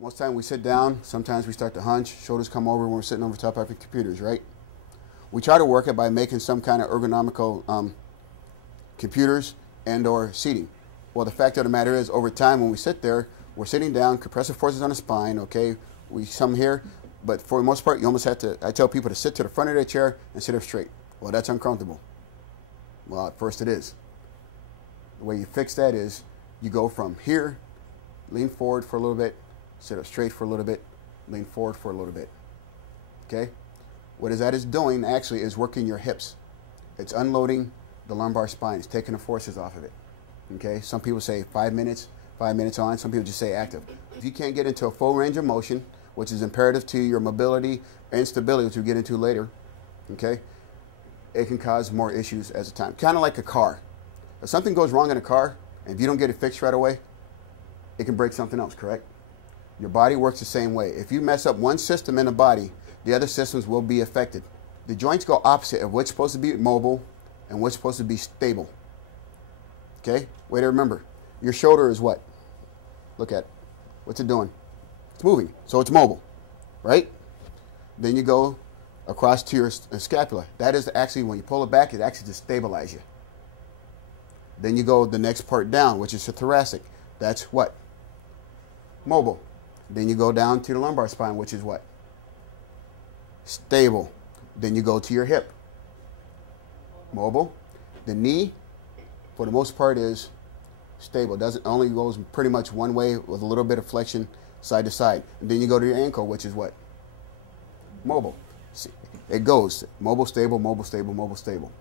Most time we sit down, sometimes we start to hunch, shoulders come over when we're sitting over top of our computers, right? We try to work it by making some kind of ergonomical computers and or seating. Well, the fact of the matter is, over time when we sit there, we're sitting down, compressive forces on the spine, okay? We some here, but for the most part, you almost have to, I tell people to sit to the front of their chair and sit up straight. Well, that's uncomfortable. Well, at first it is. The way you fix that is you go from here, lean forward for a little bit, sit up straight for a little bit, lean forward for a little bit. Okay? What that is doing actually is working your hips. It's unloading the lumbar spine. It's taking the forces off of it. Okay? Some people say 5 minutes on. Some people just say active. If you can't get into a full range of motion, which is imperative to your mobility and stability, which we'll get into later, okay, it can cause more issues as a time. Kind of like a car. If something goes wrong in a car, and if you don't get it fixed right away, it can break something else, correct? Your body works the same way. If you mess up one system in the body, the other systems will be affected. The joints go opposite of what's supposed to be mobile and what's supposed to be stable. Okay? Way to remember. Your shoulder is what? Look at it. What's it doing? It's moving, so it's mobile, right? Then you go across to your scapula. That is actually, when you pull it back, it actually just stabilizes you. Then you go the next part down, which is the thoracic. That's what? Mobile. Then you go down to the lumbar spine, which is what? Stable. Then you go to your hip. Mobile. The knee, for the most part, is stable. It doesn't only goes pretty much one way with a little bit of flexion side to side. And then you go to your ankle, which is what? Mobile. See, it goes mobile, stable, mobile, stable, mobile, stable.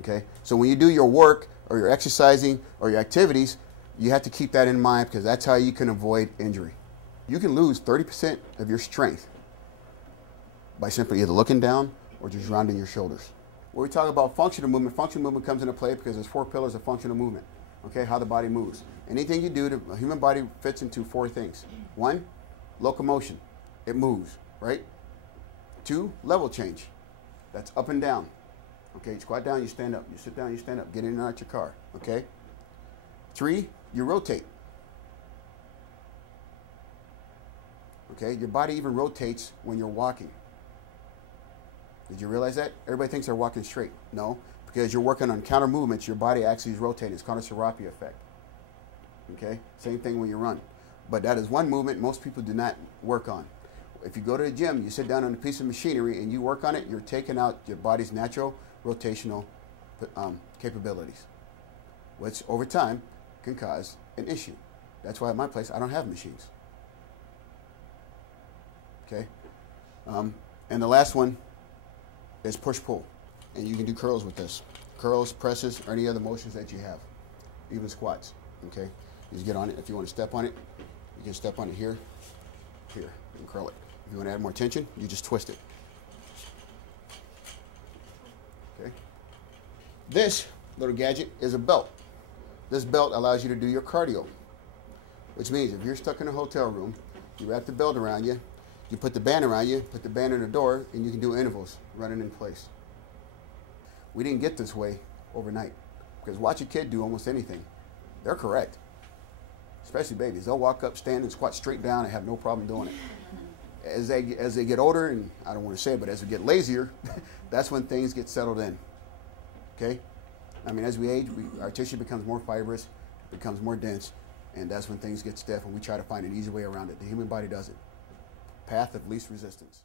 Okay? So when you do your work or your exercising or your activities, you have to keep that in mind, because that's how you can avoid injury. You can lose 30% of your strength by simply either looking down or just rounding your shoulders. When we talk about functional movement comes into play because there's 4 pillars of functional movement. Okay, how the body moves. Anything you do, the human body fits into 4 things. 1, locomotion. It moves, right? 2, level change. That's up and down. Okay, you squat down, you stand up. You sit down, you stand up. Get in and out your car. Okay? 3, you rotate. Okay, your body even rotates when you're walking. Did you realize that? Everybody thinks they're walking straight. No, because you're working on counter movements, your body actually is rotating. It's called a Serapi effect. Okay, same thing when you run. But that is one movement most people do not work on. If you go to the gym, you sit down on a piece of machinery and you work on it, you're taking out your body's natural rotational capabilities, which over time can cause an issue. That's why at my place I don't have machines. Okay, and the last one is push-pull, and you can do curls with this. Curls, presses, or any other motions that you have, even squats. Okay, you just get on it. If you want to step on it, you can step on it here, and curl it. If you want to add more tension, you just twist it. Okay. This little gadget is a belt. This belt allows you to do your cardio, which means if you're stuck in a hotel room, you wrap the belt around you, you put the band around you, put the band in the door, and you can do intervals running in place. We didn't get this way overnight, because watch a kid do almost anything. They're correct, especially babies. They'll walk up, stand, and squat straight down and have no problem doing it. As they get older, and I don't want to say it, but as we get lazier, that's when things get settled in. Okay? I mean, as we age, our tissue becomes more fibrous, becomes more dense, and that's when things get stiff, and we try to find an easy way around it. The human body does it. Path of least resistance.